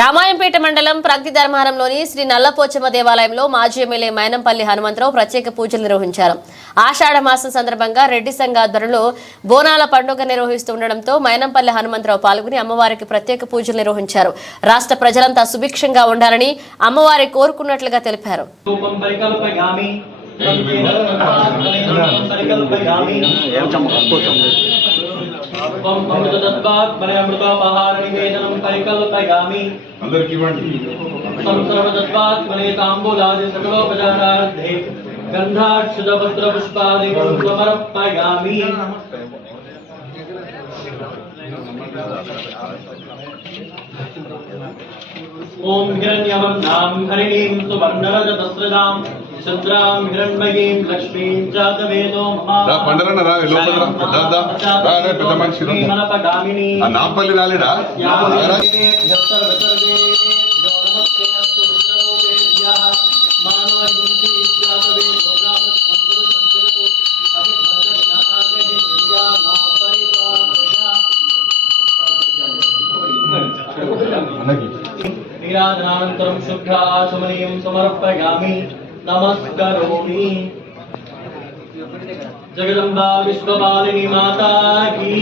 రామాయంపేట మండలం ప్రగతిధర్మారంలోని శ్రీ నల్లపోచమ్మ దేవాలయంలో మాజీ ఎమ్మెల్యే మైనంపల్లి హనుమంతరావు ప్రత్యేక పూజలు నిర్వహించారు. ఆషాఢ మాసం సందర్భంగా రెడ్డి సంఘ ఆధ్వర్యంలో బోనాల పండుగ నిర్వహిస్తుండటంతో మైనంపల్లి హనుమంతరావు పాల్గొని అమ్మవారికి ప్రత్యేక పూజలు నిర్వహించారు. రాష్ట్ర ప్రజలంతా సుభిక్షంగా ఉండాలని అమ్మవారి కోరుకున్నట్లుగా తెలిపారు. ओम हिरण्यवर्णां हरिणीं सुवर्णरजतस्रजां चन्द्रां हिरण्मयीं लक्ष्मीं जातवेदो मनपगामिनी नांपल्ली रालेडा नीराजनानन्तरं शुभ्राचमनीयं समर्पयामि नमस्करोमि। जगदम्बा विश्वपालिनी माता की